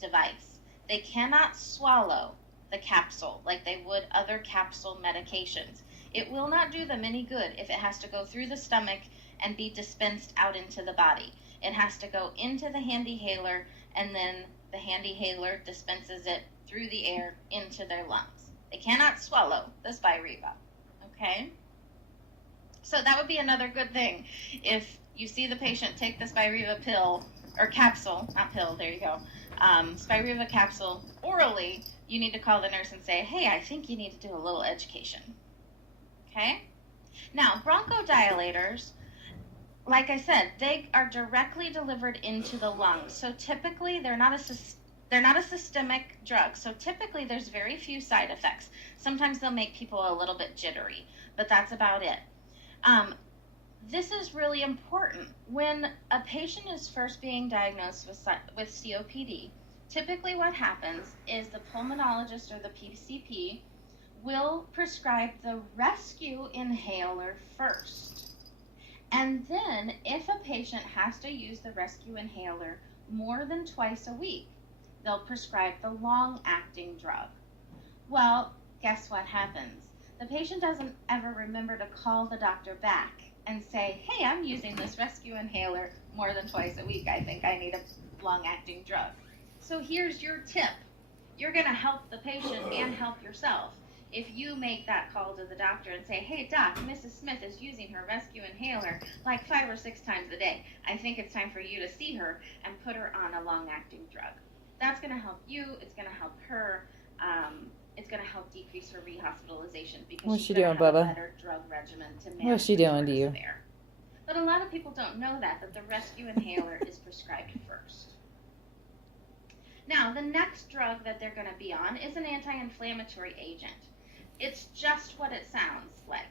device. They cannot swallow the capsule like they would other capsule medications. It will not do them any good if it has to go through the stomach and be dispensed out into the body. It has to go into the HandiHaler, and then the HandiHaler dispenses it through the air into their lungs. They cannot swallow the Spiriva, okay? So that would be another good thing. If you see the patient take the Spiriva pill, or capsule, not pill, there you go, Spiriva capsule orally, you need to call the nurse and say, hey, I think you need to do a little education, okay? Now, bronchodilators, like I said, they are directly delivered into the lungs. So typically, they're not a systemic drug. So typically, there's very few side effects. Sometimes they'll make people a little bit jittery, but that's about it. This is really important. When a patient is first being diagnosed with COPD, typically what happens is the pulmonologist or the PCP will prescribe the rescue inhaler first. And then, if a patient has to use the rescue inhaler more than twice a week, they'll prescribe the long-acting drug. Well, guess what happens? The patient doesn't ever remember to call the doctor back and say, hey, I'm using this rescue inhaler more than twice a week. I think I need a long-acting drug. So here's your tip. You're going to help the patient and help yourself. If you make that call to the doctor and say, hey, doc, Mrs. Smith is using her rescue inhaler like 5 or 6 times a day. I think it's time for you to see her and put her on a long-acting drug. That's going to help you. It's going to help her. It's going to help decrease her rehospitalization because What's she she's doing, going to have Bubba? a better drug regimen to manage. What's she doing to you? There. But a lot of people don't know that the rescue inhaler is prescribed first. Now, the next drug that they're going to be on is an anti-inflammatory agent. It's just what it sounds like.